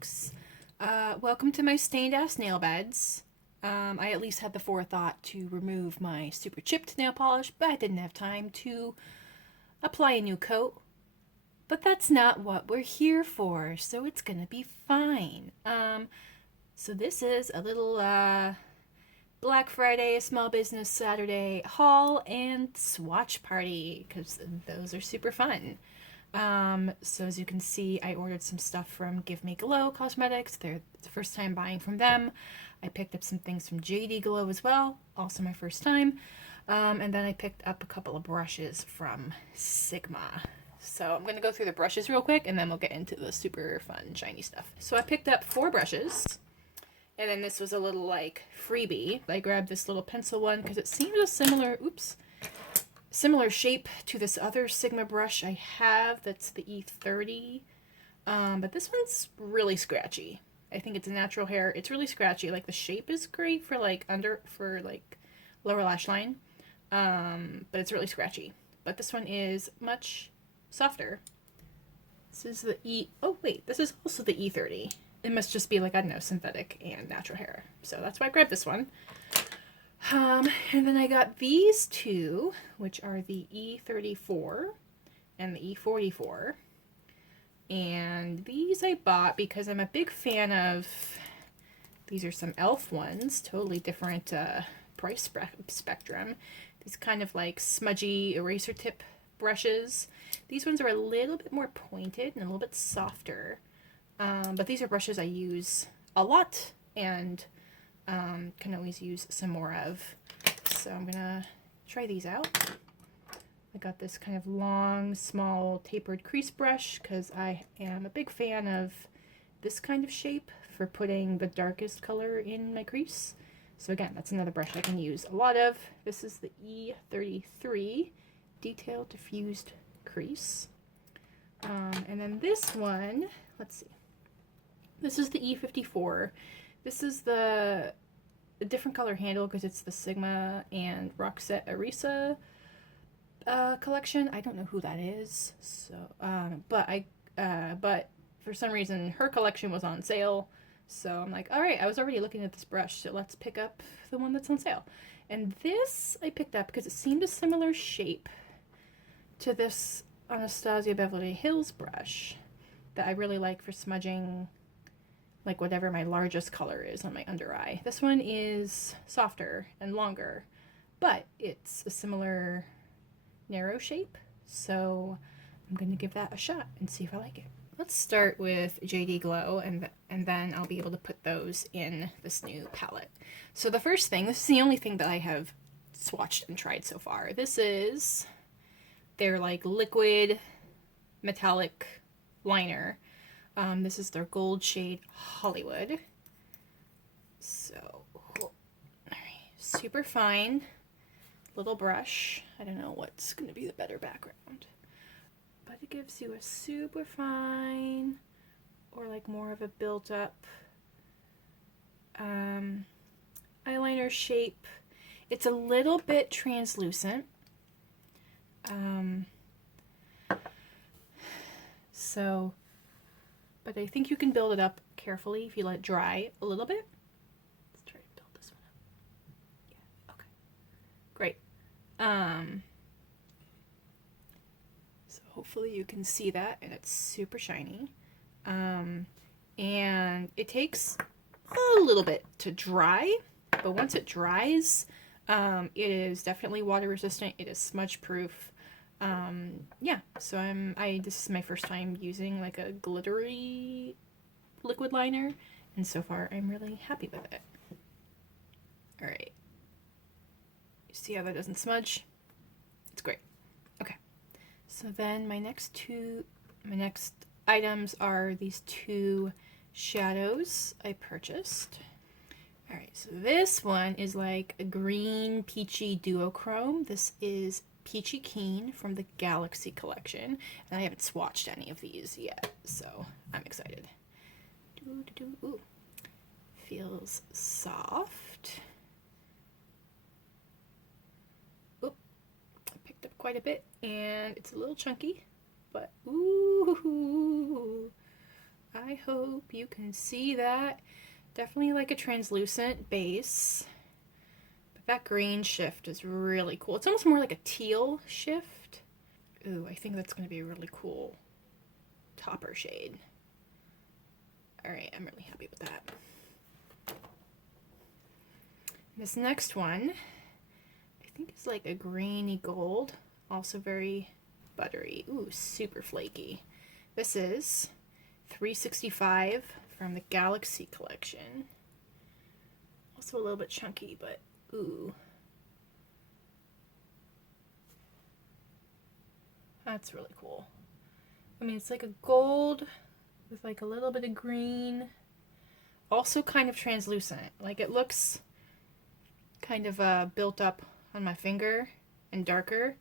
folks. Welcome to my stained ass nail beds. I at least had the forethought to remove my super chipped nail polish, but I didn't have time to apply a new coat. But that's not what we're here for, so it's gonna be fine. So this is a little Black Friday, Small Business Saturday haul and swatch party, because those are super fun. So as you can see, I ordered some stuff from Give Me Glow Cosmetics. They're the first time buying from them. I picked up some things from JD Glow as well, also my first time. And then I picked up a couple of brushes from Sigma. So I'm going to go through the brushes real quick and then we'll get into the super fun shiny stuff. So I picked up 4 brushes. And then this was a little like freebie. I grabbed this little pencil one because it seems a similar shape to this other Sigma brush I have. That's the E30. But this one's really scratchy. I think it's a natural hair. It's really scratchy. Like the shape is great for like lower lash line. But it's really scratchy. But this one is much softer. This is the this is also the E30. It must just be like, I don't know, synthetic and natural hair. So that's why I grabbed this one. And then I got these two, which are the E34 and the E44. And these I bought because I'm a big fan of, these are some e.l.f. ones, totally different price spectrum. These kind of like smudgy eraser tip brushes. These ones are a little bit more pointed and a little bit softer. But these are brushes I use a lot and can always use some more of. So I'm gonna try these out. I got this kind of long, small, tapered crease brush because I am a big fan of this kind of shape for putting the darkest color in my crease. So again, that's another brush I can use a lot of. This is the E33 Detailed Diffused Crease. And then this one, let's see. This is the E54. This is the different color handle because it's the Sigma and Roxette Arisa collection. I don't know who that is. So, but for some reason her collection was on sale. So I'm like, all right, I was already looking at this brush, so let's pick up the one that's on sale. And this I picked up because it seemed a similar shape to this Anastasia Beverly Hills brush that I really like for smudging like whatever my largest color is on my under eye. This one is softer and longer, but it's a similar narrow shape, so I'm going to give that a shot and see if I like it. Let's start with JD Glow, and then I'll be able to put those in this new palette. So the first thing, this is the only thing that I have swatched and tried so far. This is their like liquid metallic liner. This is their gold shade Hollywood. So, super fine little brush. I don't know what's going to be the better background, but it gives you a super fine or like more of a built up eyeliner shape. It's a little bit translucent. But I think you can build it up carefully if you let it dry a little bit. Let's try to build this one up. Yeah, okay. Great. So hopefully you can see that, and it's super shiny. And it takes a little bit to dry, but once it dries, it is definitely water resistant. It is smudge proof. Yeah, so this is my first time using like a glittery liquid liner, and so far I'm really happy with it. Alright. You see how that doesn't smudge? It's great. Okay. So then my next items are these 2 shadows I purchased. Alright, so this one is like a green peachy duochrome. This is Peachy Keen from the Galaxy collection, and I haven't swatched any of these yet, so I'm excited. Ooh. Feels soft. Oop, I picked up quite a bit, and it's a little chunky, but ooh, I hope you can see that. Definitely like a translucent base. But that green shift is really cool. It's almost more like a teal shift. Ooh, I think that's going to be a really cool topper shade. Alright, I'm really happy with that. This next one, I think it's like a grainy gold. Also very buttery. Ooh, super flaky. This is 365 from the Galaxy collection. Also a little bit chunky, but ooh. That's really cool. I mean, it's like a gold with like a little bit of green. Also kind of translucent. Like it looks kind of built up on my finger and darker,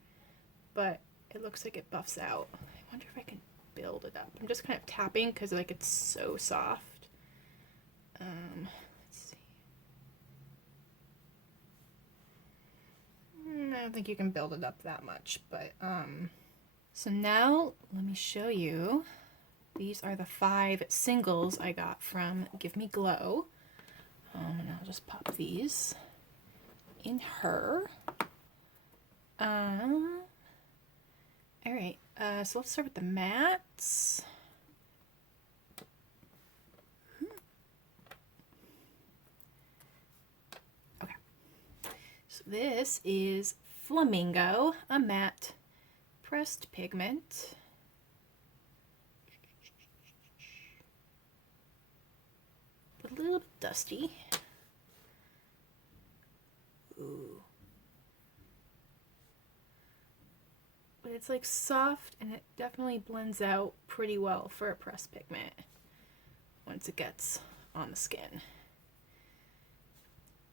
but it looks like it buffs out. I wonder if I can build it up. I'm just kind of tapping because like it's so soft. Let's see. I don't think you can build it up that much, but so now let me show you. These are the 5 singles I got from Give Me Glow. And I'll just pop these in her. Alright, so let's start with the mattes. Okay. So this is Flamingo, a matte pressed pigment. A little bit dusty. Ooh. But it's like soft and it definitely blends out pretty well for a pressed pigment once it gets on the skin.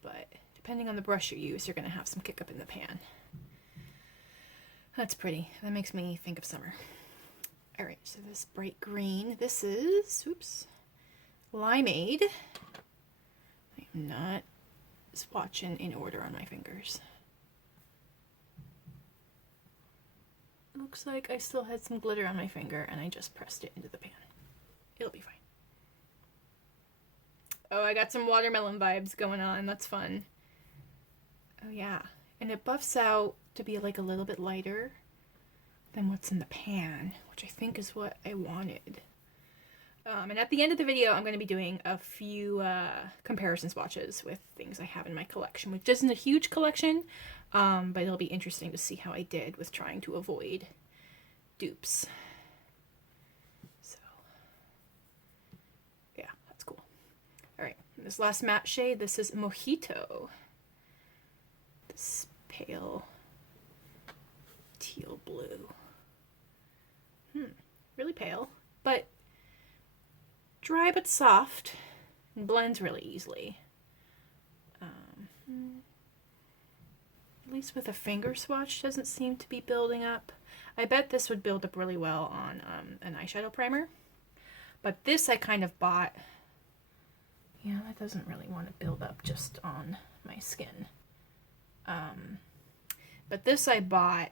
But depending on the brush you use, you're going to have some kick up in the pan. That's pretty. That makes me think of summer. Alright, so this bright green, this is, oops, Limeade. I'm not swatching in order on my fingers. Looks like I still had some glitter on my finger and I just pressed it into the pan. It'll be fine. Oh, I got some watermelon vibes going on. That's fun. Oh yeah. And it buffs out to be like a little bit lighter than what's in the pan, which I think is what I wanted. And at the end of the video, I'm going to be doing a few comparison swatches with things I have in my collection, which isn't a huge collection, but it'll be interesting to see how I did with trying to avoid dupes. So, yeah, that's cool. Alright, this last matte shade, this is Mojito. This pale teal blue. Really pale, but dry but soft and blends really easily. At least with a finger swatch, doesn't seem to be building up. I bet this would build up really well on an eyeshadow primer, but this I kind of bought. Yeah, that doesn't really want to build up just on my skin. But this I bought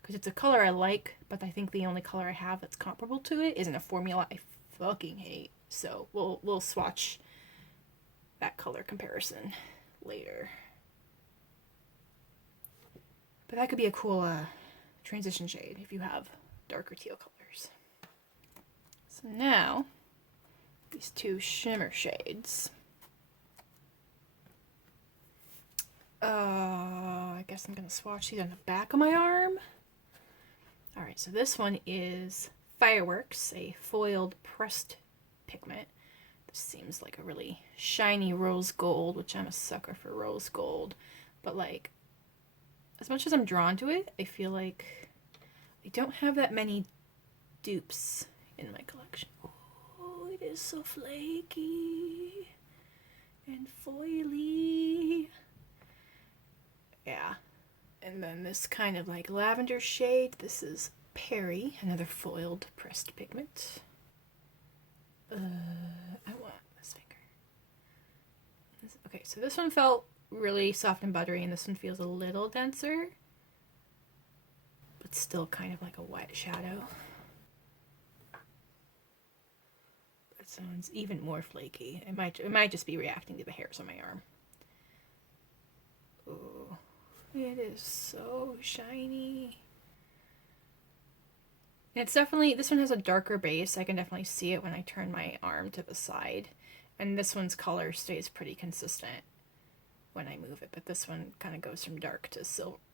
because it's a color I like, but I think the only color I have that's comparable to it isn't a formula I fucking hate. So we'll swatch that color comparison later. But that could be a cool transition shade if you have darker teal colors. So now, these 2 shimmer shades. I guess I'm going to swatch these on the back of my arm. Alright, so this one is Fireworks, a foiled pressed pigment. This seems like a really shiny rose gold, which I'm a sucker for rose gold. But like, as much as I'm drawn to it, I feel like I don't have that many dupes in my collection. Oh, it is so flaky and foily. Yeah. And then this kind of like lavender shade. This is Perry, another foiled pressed pigment. I want this finger. Okay, so this one felt really soft and buttery, and this one feels a little denser, but still kind of like a wet shadow. This one's even more flaky. It might just be reacting to the hairs on my arm. Oh, it is so shiny. And it's definitely, this one has a darker base. I can definitely see it when I turn my arm to the side. And this one's color stays pretty consistent when I move it, but this one kind of goes from dark to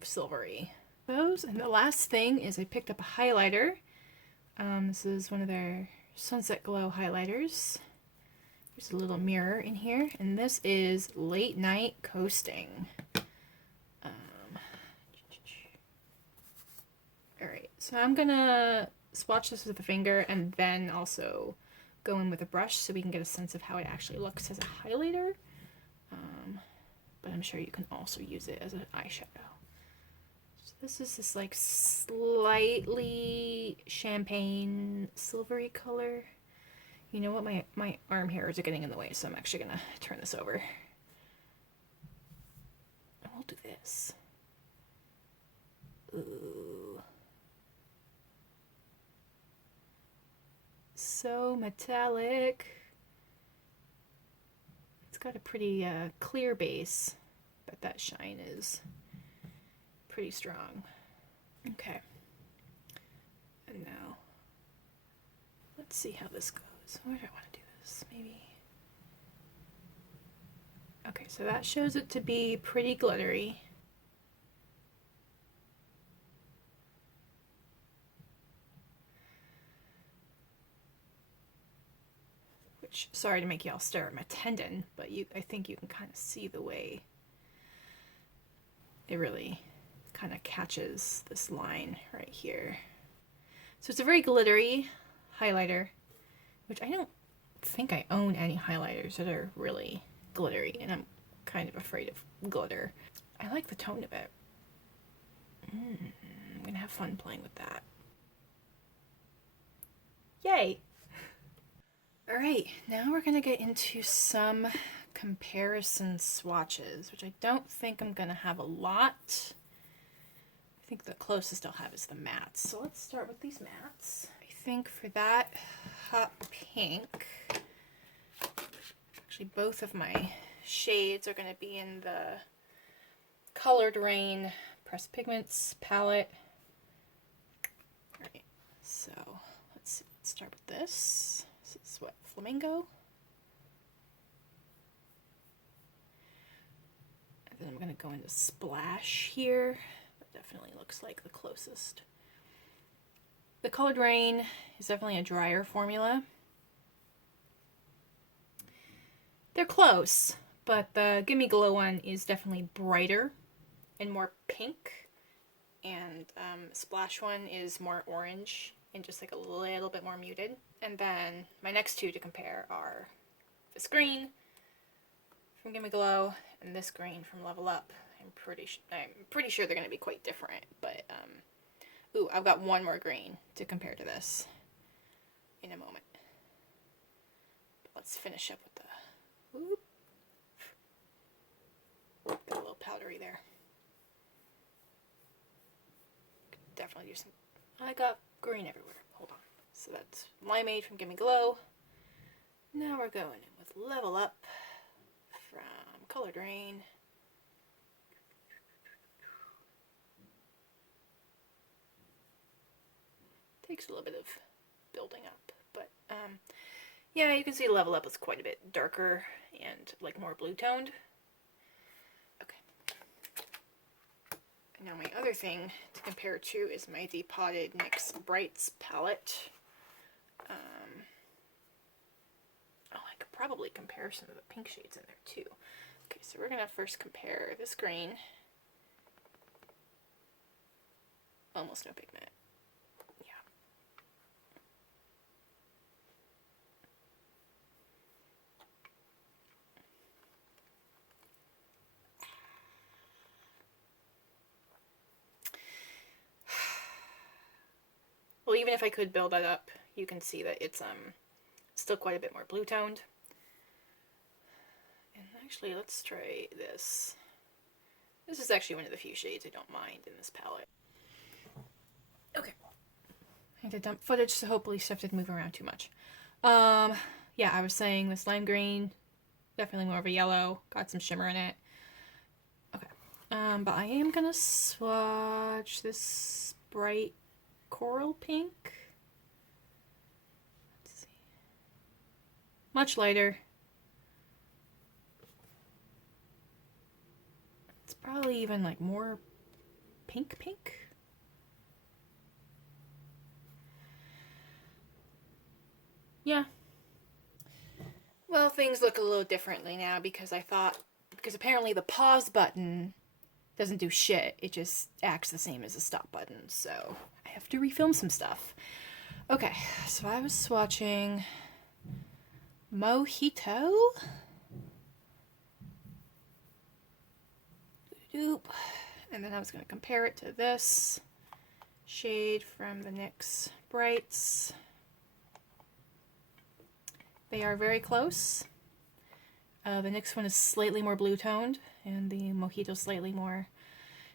silvery. And the last thing is I picked up a highlighter. This is one of their Sunset Glow highlighters. There's a little mirror in here, and this is Late Night Coasting. Alright, so I'm gonna swatch this with a finger and then also go in with a brush so we can get a sense of how it actually looks as a highlighter. But I'm sure you can also use it as an eyeshadow. So this is this like slightly champagne silvery color. You know what, my arm hairs are getting in the way, so I'm actually gonna turn this over. And we'll do this. Ooh. So metallic. It's got a pretty clear base, but that shine is pretty strong. Okay. And now, let's see how this goes. Where do I want to do this? Maybe. Okay, so that shows it to be pretty glittery. Which, sorry to make y'all stare at my tendon, but I think you can kind of see the way it really kind of catches this line right here. So it's a very glittery highlighter, which I don't think I own any highlighters that are really glittery, and I'm kind of afraid of glitter. I like the tone of it. I'm gonna have fun playing with that. Yay! Alright, now we're gonna get into some comparison swatches, which I don't think I'm gonna have a lot. I think the closest I'll have is the mattes. So let's start with these mattes. I think for that hot pink, actually both of my shades are gonna be in the Colored Raine Pressed Pigments palette. Alright, so let's start with this. This is what, Flamingo? And then I'm going to go into Splash here. That definitely looks like the closest. The Colored Raine is definitely a drier formula. They're close, but the Gimme Glow one is definitely brighter and more pink. And Splash one is more orange and just like a little bit more muted. And then my next two to compare are this green from Gimme Glow and this green from Level Up. I'm pretty sure they're going to be quite different, but ooh, I've got one more green to compare to this in a moment. But let's finish up with the whoop. Got a little powdery there. Definitely do some. I got green everywhere. Hold on. So that's Limeade from Gimme Glow. Now we're going in with Level Up from Colored Raine. Takes a little bit of building up, but yeah, you can see Level Up is quite a bit darker and like more blue toned. Okay. Now my other thing to compare to is my Depotted NYX Brights palette. Oh, I could probably compare some of the pink shades in there too. Okay, so we're gonna first compare this green. Almost no pigment. Yeah. Well, even if I could build that up, you can see that it's still quite a bit more blue toned. And actually, let's try this. This is actually one of the few shades I don't mind in this palette. Okay. I had to dump footage, so hopefully stuff didn't move around too much. yeah, I was saying this lime green, definitely more of a yellow, got some shimmer in it. Okay, but I am gonna swatch this bright coral pink. Let's see. Much lighter. It's probably even like more pink pink. Yeah. Well, things look a little differently now because apparently the pause button doesn't do shit. It just acts the same as the stop button. So I have to refilm some stuff. Okay, so I was swatching Mojito. Dupe. And then I was going to compare it to this shade from the NYX Brights. They are very close. The NYX one is slightly more blue toned, and the Mojito slightly more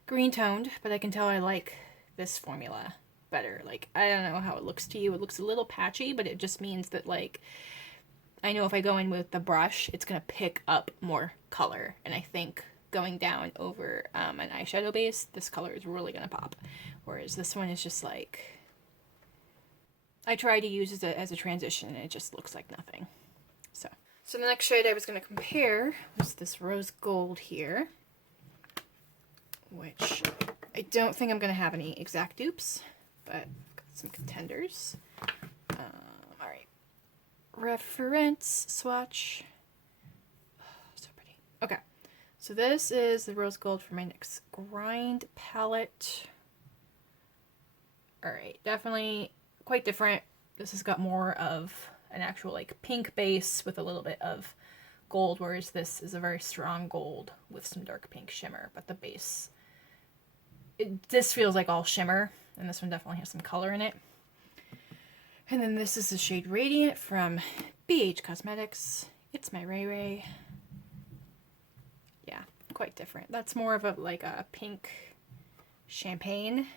green toned, but I can tell I like this formula better. Like, I don't know how it looks to you. It looks a little patchy, but it just means that, like, I know if I go in with the brush, it's going to pick up more color, and I think going down over an eyeshadow base, this color is really going to pop. Whereas this one is just like, I tried to use it as a transition and it just looks like nothing. So the next shade I was going to compare was this rose gold here, which I don't think I'm going to have any exact dupes, but I've got some contenders. Alright. Reference swatch. Oh, so pretty. Okay. So this is the rose gold for my NYX Grind palette. Alright, definitely quite different. This has got more of an actual like pink base with a little bit of gold, whereas this is a very strong gold with some dark pink shimmer, but the base, this feels like all shimmer, and this one definitely has some color in it. And then this is the shade Radiant from BH Cosmetics. It's my Ray Ray. Yeah, quite different. That's more of a like a pink champagne.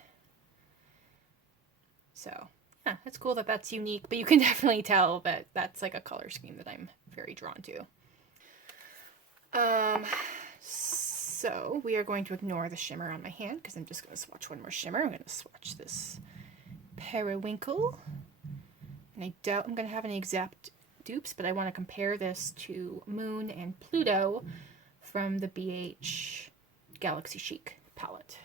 So yeah, it's cool that that's unique, but you can definitely tell that that's like a color scheme that I'm very drawn to. So we are going to ignore the shimmer on my hand because I'm just going to swatch one more shimmer. I'm going to swatch this Periwinkle. And I doubt I'm going to have any exact dupes, but I want to compare this to Moon and Pluto from the BH Galaxy Chic palette.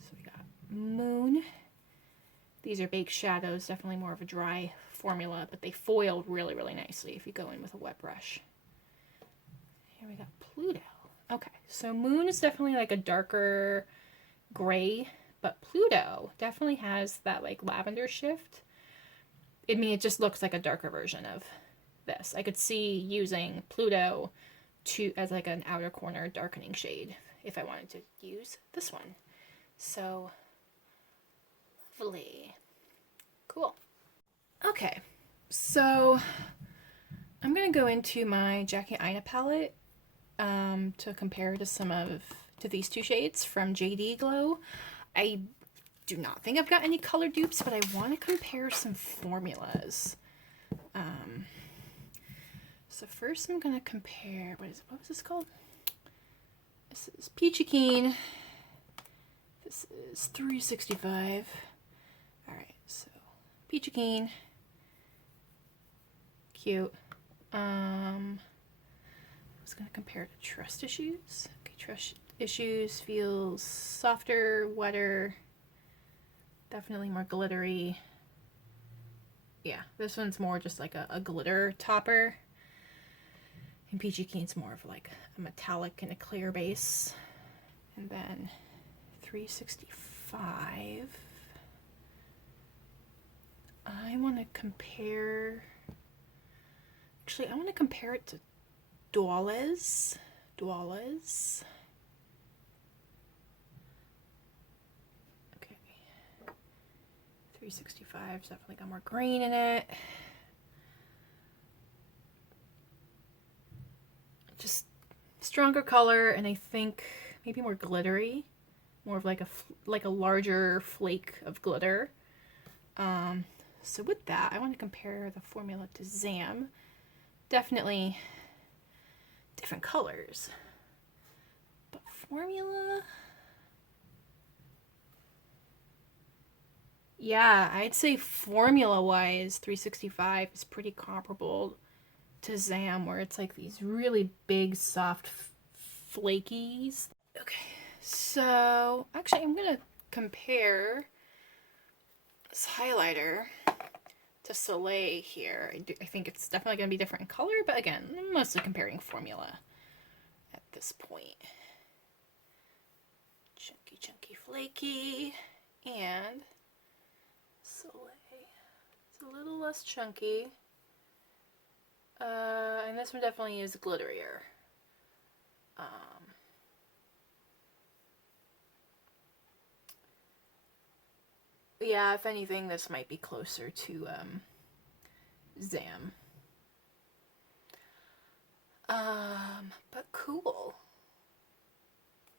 So we got Moon. These are baked shadows, definitely more of a dry formula, but they foiled really, really nicely if you go in with a wet brush. Here we got Pluto. Okay, so Moon is definitely like a darker gray, but Pluto definitely has that like lavender shift. I mean, it just looks like a darker version of this. I could see using Pluto as like an outer corner darkening shade if I wanted to use this one. So lovely. Cool. Okay, so I'm going to go into my Jackie Aina palette to compare to these two shades from JD Glow. I do not think I've got any color dupes, but I want to compare some formulas. So first I'm going to compare, what was this called? This is Peachy Keen. This is 365. Alright, so Peachy Keen. Cute. I was going to compare it to Trust Issues. Okay, Trust Issues feels softer, wetter, definitely more glittery. Yeah, this one's more just like a glitter topper. And Peachy Keen's more of like a metallic and a clear base. And then 365. I want to compare... Actually, I want to compare it to Dwales. 365's definitely got more green in it. Just stronger color, and I think maybe more glittery, more of like a larger flake of glitter. So with that, I want to compare the formula to Zam. Definitely different colors. But formula... Yeah, I'd say formula-wise, 365 is pretty comparable to Zam, where it's like these really big, soft flakies. Okay, so actually I'm gonna compare this highlighter to Soleil here. I think it's definitely gonna be different in color, but again, I'm mostly comparing formula at this point. Chunky, chunky, flaky, and Soleil. It's a little less chunky. And this one definitely is glitterier. Yeah, if anything, this might be closer to Zam. But cool.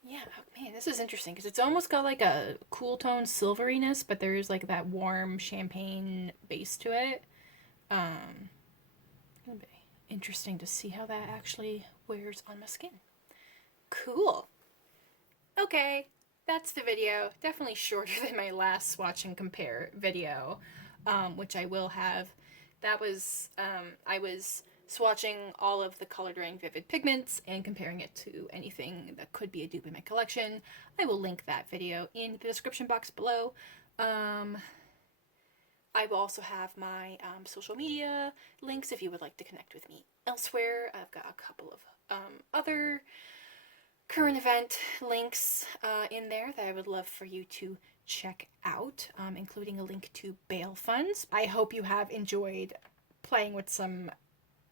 Yeah, man, this is interesting because it's almost got like a cool tone silveriness, but there's like that warm champagne base to it. It'll be interesting to see how that actually wears on my skin. Cool. Okay, that's the video. Definitely shorter than my last swatch and compare video, which I will have. That was, I was swatching all of the Colored Raine Vivid Pigments and comparing it to anything that could be a dupe in my collection. I will link that video in the description box below. I will also have my social media links if you would like to connect with me elsewhere. I've got a couple of other current event links in there that I would love for you to check out, including a link to bail funds. I hope you have enjoyed playing with some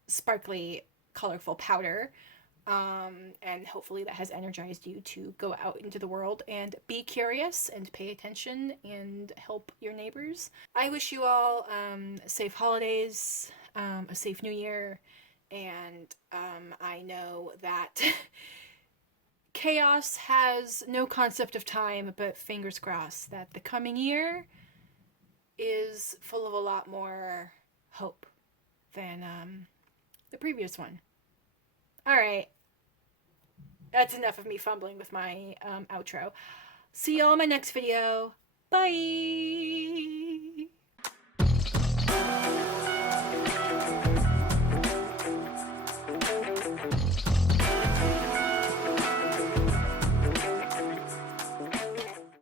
sparkly, colorful powder, and hopefully that has energized you to go out into the world and be curious and pay attention and help your neighbors. I wish you all safe holidays, a safe new year, and I know that chaos has no concept of time, but fingers crossed that the coming year is full of a lot more hope than the previous one. Alright, that's enough of me fumbling with my outro. See y'all in my next video. Bye!